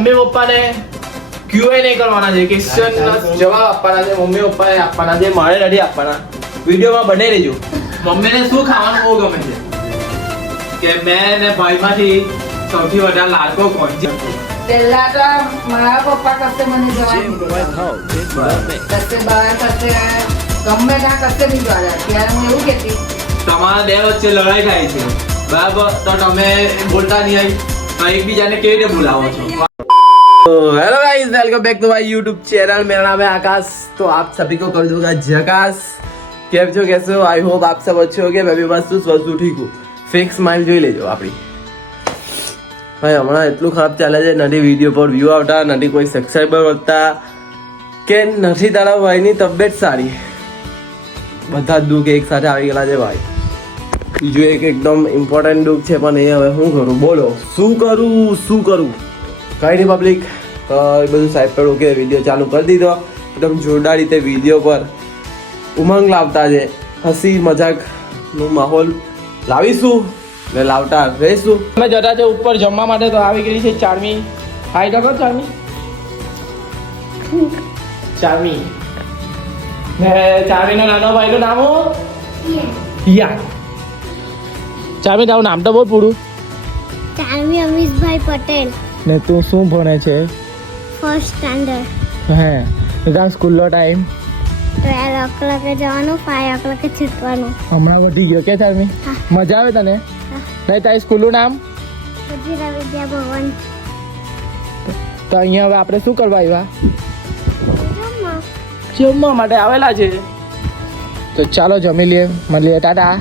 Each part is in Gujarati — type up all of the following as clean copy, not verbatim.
મમ્મી પપ્પાને ક્યુએ નહીં કરવાના છે, ક્વેશ્ચનના જવાબ આપવાના છે, મમ્મી પપ્પાને આપવાના છે, મારે નથી આપવાના. વિડીયોમાં બને રહેજો. મમ્મીને શું ખાવાનું બહુ ગમે છે? કે મેં ને ભાઈમાંથી સૌથી વધારે લાડકો કોણ છે? પહેલા તો મારા પપ્પા કશે મને જવા નહીં દેતા. કશે બહાર કશે ગમે ત્યાં કશે નહીં જવા દેતા. ત્યારે હું એવું કહેતી, તમારા બે વચ્ચે લડાઈ થાય છે, બરાબર? તો તમે બોલતા નહીં આવી તો એકબીજાને કેવી રીતે બોલાવો છો? Hello guys, welcome back to my YouTube channel. मेरा नाम है आकाश. तो आप सभी को कर दूंगा झकास. કેમ છો, कैसे हो? आई होप आप सब अच्छे होंगे. मैं भी मस्त हूँ, स्वस्थ हूँ, ठीक हूँ. ફેક સ્માઇલ જોઈ લેજો આપણી. ભાઈ હમણાં એટલું ખરાબ ચાલે છે, નથી વિડીયો પર વ્યૂ આવતા, નથી કોઈ સબસ્ક્રાઈબર વધતા, કે નથી તારા ભાઈની તબિયત સારી. બધા જ દુઃખ એક સાથે આવી ગયેલા છે ભાઈ. બીજું એક એકદમ ઇમ્પોર્ટન્ટ દુઃખ છે, પણ એ હવે શું કરું? બોલો શું કરું? કઈ નહીં પબ્લિક, તો એ બધું સાઈડ પર ઓકે, વિડીયો ચાલુ કરી દીધો. એકદમ જોરદાર રીતે વિડીયો પર ઉમંગ લાવતા છે, હસી મજાકનું માહોલ લાવીશું ને લાવતા રહીશું. અમે જતા છે ઉપર જમવા માટે, તો આવી ગઈ છે ચાર્મી. હાઈ તો ચાર્મી ને ચાર્મીનો નાનો ભાઈનું નામ હિયા. ચાર્મી, તારું નામ તો બહુ પૂરું. ચાર્મી અમીશભાઈ પટેલ. ને તું શું ભણે છે? First standard. હે, તારા સ્કૂલનો ટાઈમ 12 o'clock જવાનું, 5 o'clock છૂટવાનું. હમણાં વધી ગયો કે ચાર્મી? હા. મજા આવે તને? નહીં, તારી સ્કૂલનું નામ? ગુજરાત વિદ્યા ભવન. તો અહીંયા હવે આપણે શું કરવા આવ્યા? જમવા. જમવા માટે આવેલા છે. તો ચાલો જમી લઈએ, મળીએ, ટાટા.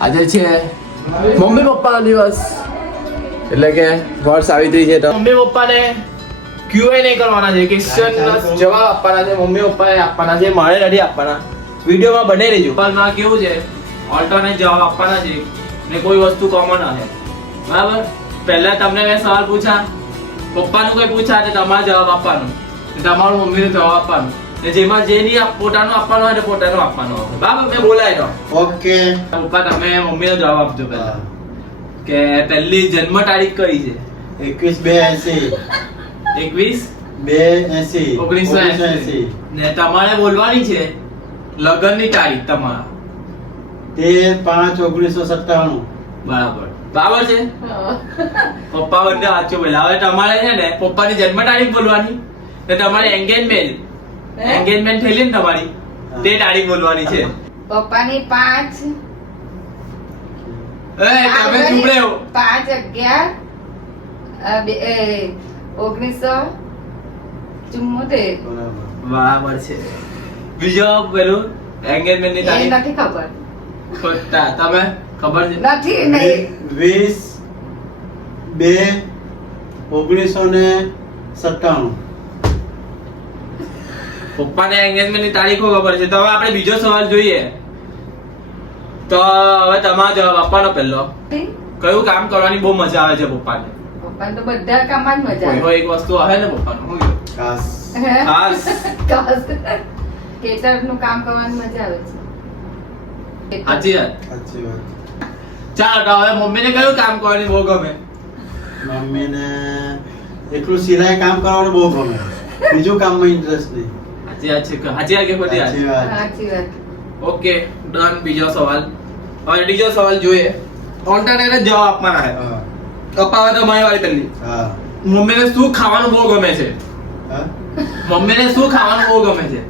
આજે છે મમ્મી પપ્પાનો દિવસ, એટલે કે વર્ષ આવી છે. તો મમ્મી પપ્પાને ક્યુએ નહીં કરવાના છે, ક્વેશ્ચનના જવાબ આપવાના છે, મમ્મી પપ્પાને આપવાના છે, મારે નથી આપવાના. વિડીયોમાં બને રહેજો. પણ કેવું છે, ઓલ્ટરનેટ જવાબ આપવાના છે ને કોઈ વસ્તુ કોમન હશે, બરાબર? પહેલા તમને મેં સવાલ પૂછા, પપ્પાનું કોઈ પૂછા તો તમારે જવાબ આપવાનો, તમારું મમ્મીનો જવાબ આપવાનો, ને જેમાં જે નહીં પોતાનું આપવાનું હોય તો પોતાનું આપવાનું હોય, બરાબર? મેં બોલાય તો ઓકે. પપ્પા તમે મમ્મીનો જવાબ આપજો પહેલા. કે પહેલી જન્મ તારીખ કઈ છે? 21/2/80. 1980. ને તમારે બોલવાની છે લગ્નની તારીખ તમારા. 13/5/1997. બરાબર છે. પપ્પા બંને વાંચો પહેલા. હવે તમારે છે ને પપ્પાની જન્મ તારીખ બોલવાની, ને તમારી એન્ગેજમેન્ટ થયેલી ને તમારી, તે તારીખ બોલવાની છે. પપ્પાની 5 તમે ચૂપ રહ્યો. 5/11/1974. બરાબર છે. બીજો પેલું એન્ગેજમેન્ટ ની એ તારીખ નથી ખબર. ખોટા. તમે ખબર છે? નથી નહીં. 20/2/1997. પપ્પાને એન્ગેજમેન્ટ ની તારીખો ખબર છે. તો હવે આપણે બીજો સવાલ જોઈએ. તો હવે તમારો જવાબ આપવાનો પહેલો. કયું કામ કરવાની બહુ મજા આવે છે પપ્પાને? પપ્પાને તો બધા કામમાં જ મજા કોઈ એક વસ્તુ આવે ને પપ્પાનું, શું કીધું? ખાસ. ખાસ. આવે. કેટરનું કામ કરવાની મજા આવે છે. સાચી વાત. સાચી વાત. ચાલો, તો હવે મમ્મીને કયું કામ કરવાની બહુ ગમે? મમ્મીને એકલું સિલાઈ કામ કરવાનું બહુ ગમે, બીજું કામમાં ઇન્ટરેસ્ટ નહીં. સાચી વાત છે. સાચી વાત કે ખોટી વાત? સાચી વાત. સાચી વાત. Okay done. બીજો સવાલ. હવે બીજો સવાલ જોઈએ. ઓલ્ટરનેટ જવાબ આપવાના છે. હા. કપાવા તો મારી વાળી પહેલી. હા. મમ્મીને શું ખાવાનું બહુ ગમે છે? હા? મમ્મીને શું ખાવાનું બહુ ગમે છે?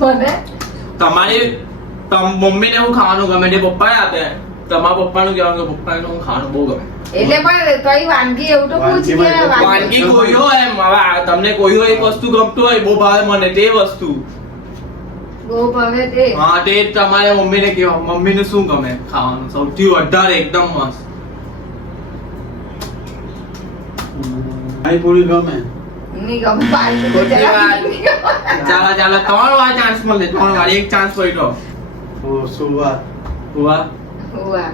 મને તમારી મમ્મીને શું ખાવાનું ગમે છે પપ્પાએ આપે, તમારા પપ્પાનું કહેવાનું કે પપ્પાને શું ખાવાનું બહુ ગમે. એટલે પણ કઈ વાનગી એવું તો પૂછ કે વાનગી કોઈ હોય એમ, હવે તમને કોઈ હોય એક વસ્તુ ગમતું હોય, બહુ ભાવે મને તે વસ્તુ, બહુ ભાવે તે. હા તે તમારે મમ્મીને કહેવા. મમ્મીને શું ગમે ખાવાનું સૌથી વધારે એકદમ મસ્ત? પાણીપુરી ગમે. ની ગમે પાણી ખોટી વાત. ચાલો 3 વાર ચાન્સ મળે. 3 વાર એક ચાન્સ પડ્યો. સુવા. હુઆ. હુઆ.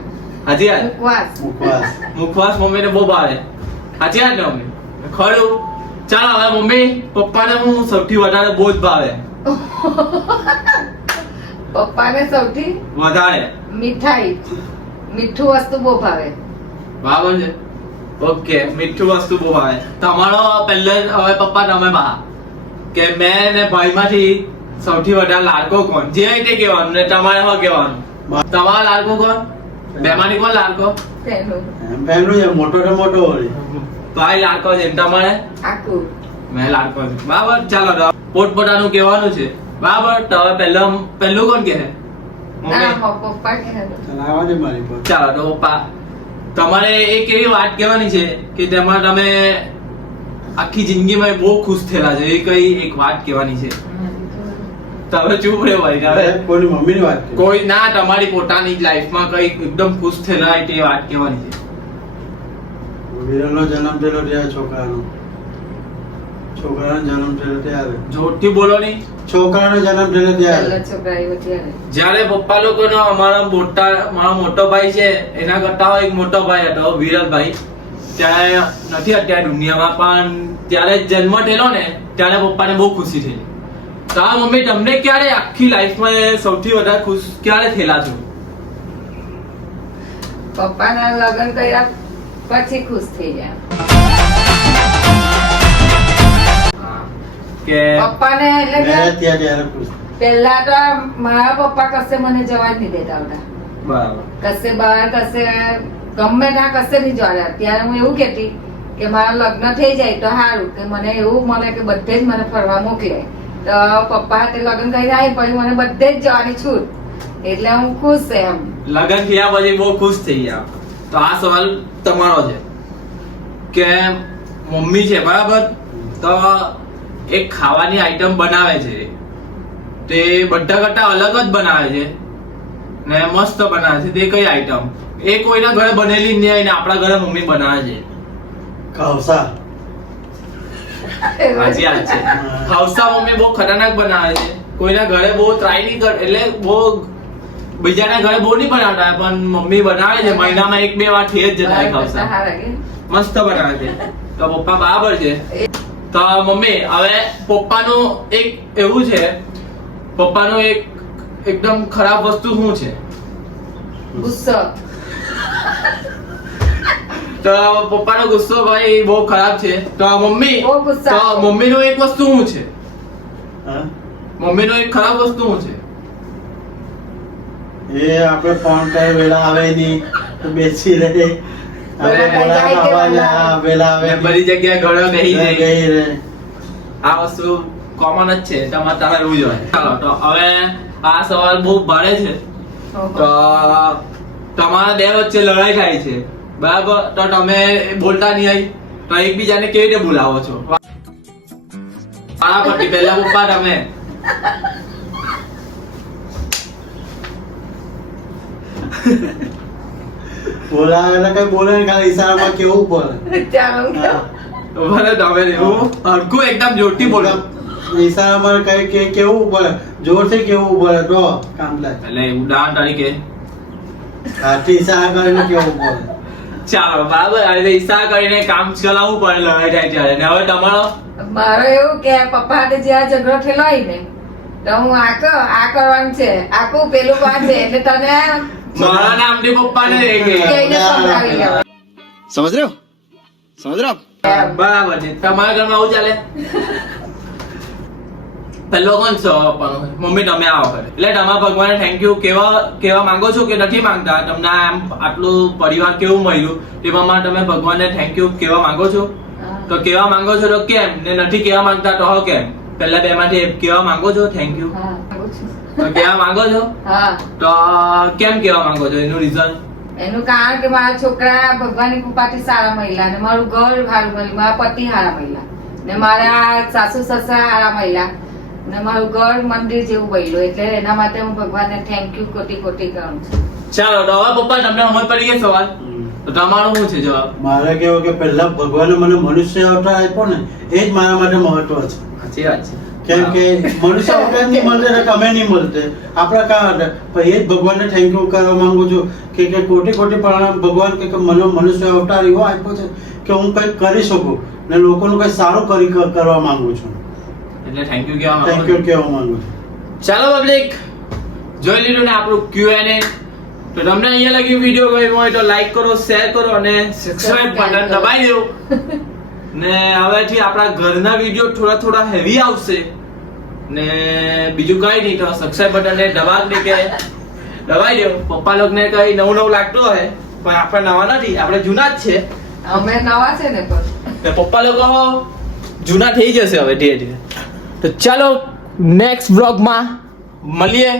હાજી યાર. ઉપવાસ. મુખવાસ. મુખવાસ મમ્મીને બહુ ભાવે. સાચી વાત ને મમ્મી? ખરું. ચાલો હવે મમ્મી પપ્પાને હું સૌથી વધારે બહુ જ ભાવે. પપ્પાને સૌથી વધારે મીઠાઈ, મીઠું વસ્તુ બહુ ભાવે. બરાબર છે. ઓકે, મીઠું વસ્તુ બહુ ભાવે. તમારો પહેલે હવે પપ્પા તમે બા કે મેં ને ભાઈમાંથી સૌથી વધારે લાડકો કોણ? જે હોય તે કહેવાનું ને તમારે હવે કહેવાનું. તમારો લાડકો કોણ? બેમાંથી કોણ લાડકો? પહેલું પહેલું છે મોટો તો મોટો વળી. ભાઈ લાડકો છે. તમારે? આખું મેં લાડકો છું. બરાબર. ચાલો તો પોતપોતાનું કહેવાનું છે. બરાબર. તો હવે પહેલું કોણ કહે? ના મમ્મી. પપ્પા કે ચલાવવા દે મારી પર. ચાલો તો પપ્પા તમારે એક એવી વાત કહેવાની છે કે તેમાં તમે આખી જિંદગીમાં બહુ ખુશ થયેલા છે. એ કઈ એક વાત કહેવાની છે. તમે ચૂપ રહો ભાઈ. હવે કોઈની મમ્મીની વાત કરી. કોઈ ના, તમારી પોતાની જ લાઈફમાં કઈ એકદમ ખુશ થયેલા હોય તે વાત કહેવાની છે. વિરલનો જન્મ થયેલો ત્યારે છોકરાનો જન્મ થયેલો ત્યારે જોરથી બોલો નહીં. છોકરાનો જન્મ થયેલો ત્યારે પહેલા છોકરા આવ્યો ત્યારે જ્યારે પપ્પા લોકોનો મારો મોટો ભાઈ છે એના કરતા એક મોટો ભાઈ હતો વિરલભાઈ, ત્યારે નથી અત્યારે દુનિયામાં, પણ ત્યારે જન્મ થયેલો ને ત્યારે પપ્પાને બહુ ખુશી થઈ. તો આ મમ્મી તમને ક્યારે આખી લાઈફમાં સૌથી વધારે ખુશ ક્યારે થયેલા છો? પપ્પાના લગ્ન કર્યા પછી ખુશ થઈ ગયા. કે પપ્પાને એટલે કે મેરેજ થયા ત્યારે ખુશ. પહેલા તો મારા પપ્પા કશે મને જવા જ નહીં દેતા હતા. બરાબર. કશે બહાર કશે ગમે ત્યાં કશે નહીં જવા. ત્યારે હું એવું કહેતી કે મારા લગ્ન થઈ જાય તો સારું, કે મને એવું મળે કે બધે જ મને ફરવા મોકલે. તો પપ્પા હાથે લગ્ન કરી આવી પછી મને બધે જ જવાની છૂટ, એટલે હું ખુશ છે એમ. લગ્ન થયા પછી બહુ ખુશ થઈ ગયા. તો આ સવાલ તમારો છે કે મમ્મી છે બરાબર, તો એક ખાવાની આઈટમ બનાવે છે, તે બધા કરતા અલગ જ બનાવે છે ને મસ્ત બનાવે છે. તે કઈ આઈટમ? એ કોઈના ઘરે બનેલી જ નહીં હોય ને આપણા ઘરે મમ્મી બનાવે છે. ખાવસા. સાચી વાત છે. ખાવસા મમ્મી બહુ ખતરનાક બનાવે છે. કોઈના ઘરે બહુ ટ્રાય નહીં કર, એટલે બહુ બીજાના ઘરે બહુ નહીં બનાવતા, પણ મમ્મી બનાવે છે. મહિનામાં 1-2 વાર થઈ જ જતા હોય ખાવસા. સારા કે મસ્ત બનાવે છે. તો પપ્પા બરાબર છે. તો મમ્મી હવે પપ્પાનું એક એવું છે, પપ્પાનું એક એકદમ ખરાબ વસ્તુ શું છે? ગુસ્સો. તો પપ્પાનો ગુસ્સો ભાઈ બહુ ખરાબ છે. તો મમ્મી, બહુ ગુસ્સા. તો મમ્મીનો એક વસ્તુ શું છે? હા? મમ્મીનો એક ખરાબ વસ્તુ શું છે? એ આપણે ફોન કરે વેલા આવે નહીં તો બેસી રહે. આપણે બોલાવે આવા ના, વેલા આવે ને નહીં. બધી જગ્યાએ ઘરે બેસી જાય. ગઈ રહે. આ વસ્તુ કોમન જ છે, તમારે તારે એવું જ હોય. ચાલો તો હવે આ સવાલ બહુ ભારે છે. તો તમારા બે વચ્ચે લડાઈ થાય છે બરાબર, તો તમે બોલતા નહીં હોય તો એકબીજાને કેવી રીતે બોલાવો છો? વારાફરતી. પહેલા પપ્પા તમે. બોલાવે એટલે કઈ બોલે નહીં, ખાલી ઈશારામાં કેવું બોલે. ચાલો હા. ભલે તમે એવું હરખું એકદમ જોરથી બોલો. ઈશારામાં કઈ કેવું બોલે, જોરથી કેવું બોલે તો કામ થાય. એટલે ઉદાહરણ તરીકે હાથી ઈશારા કરીને કેવું બોલે. ચાલો બરાબર, એટલે ઈશારા કરીને કામ ચલાવવું પડે લડાઈ થાય ત્યારે. ને હવે તમારો મારો એવું કે પપ્પા હાથે જ્યાં ઝઘડો થયેલો હોય ને તો હું આ કરવાનું છે, આખું પેલું કોણ છે, એટલે તને મારા નામથી પપ્પાને જઈને સમજાવી લેવા. समझ रहे हो બરાબર છે. તમારા ઘરમાં આવું ચાલે? પહેલો કોણ છો પપ્પાનો? મમ્મી તમે આવો કરે એટલે તમારા ભગવાનને થેન્ક યુ કેવા માંગો છો કે નથી માંગતા? તમને આમ આટલું પરિવાર કેવું મળ્યું તે પ્રમાણે તમે ભગવાનને થેન્ક યુ કેવા માંગો છો? તો કેવા માંગો છો તો કેમ, ને નથી કેવા માંગતા તો હો કેમ? પહેલા બે માંથી કેવા માંગો છો થેન્ક યુ? હા, આવું છું. તો કેવા માંગો છો? હા, તો કેમ કેવા માંગો છો? એનું રીઝન? એનું કારણ કે મારા છોકરા ભગવાનની કૃપાથી સારા મહિલા, ને મારું ઘર સારું મળ્યું, મારા પતિ સારા મહિલા, ને મારા સાસુ સસરા સારા મહિલા, ને મારું ઘર મંદિર જેવું બન્યું, એટલે એના માટે હું ભગવાનને થેન્ક યુ કોટી કોટી કરું છું. ચાલો તો હવે પપ્પા તમને સમજ પડી ગઈ સવાલ, તો તમારો શું છે જવાબ? મારે કેવું કે પહેલા ભગવાને મને મનુષ્ય અવતાર આપ્યો ને એ જ મારા માટે મહત્વ છે. સાચી વાત છે. કેમ કે મનુષ્ય અવતાર નહીં મળતે ને તમે નહીં મળતે, આપણા કાં હતા પણ એ જ ભગવાનને થેન્ક યુ કરવા માંગુ છું કે કોટી કોટી પ્રણામ ભગવાન કે મને મનુષ્ય અવતાર એવો આપ્યો છે કે હું કંઈક કરી શકું ને લોકોનું કંઈક સારું કરવા માંગુ છું. એટલે થેન્ક યુ કહેવા થેન્ક માંગો યુ કહેવા માંગુ છું. ચાલો પબ્લિક, જોઈ લીધું ને આપણું Q&A. તો તમને અહીંયા લગી વિડીયો ગમ્યો હોય તો લાઈક કરો, શેર કરો અને સબસ્ક્રાઇબ બટન દબાઈ દો. ને હવેથી આપણા ઘરના વિડીયો થોડા હેવી આવશે. ને બીજું કઈ નહીં, તો સબસ્ક્રાઇબ બટન ને દબાઈ દો. પપ્પા લોકોને કઈ નવું લાગતું હોય પણ આપણે નવા નથી, આપણે જૂના જ છે. અમે નવા છે ને પણ તો પપ્પા લોકો જૂના થઈ જશે હવે ધીરે ધીરે. તો ચાલો નેક્સ્ટ વ્લોગમાં મળીએ.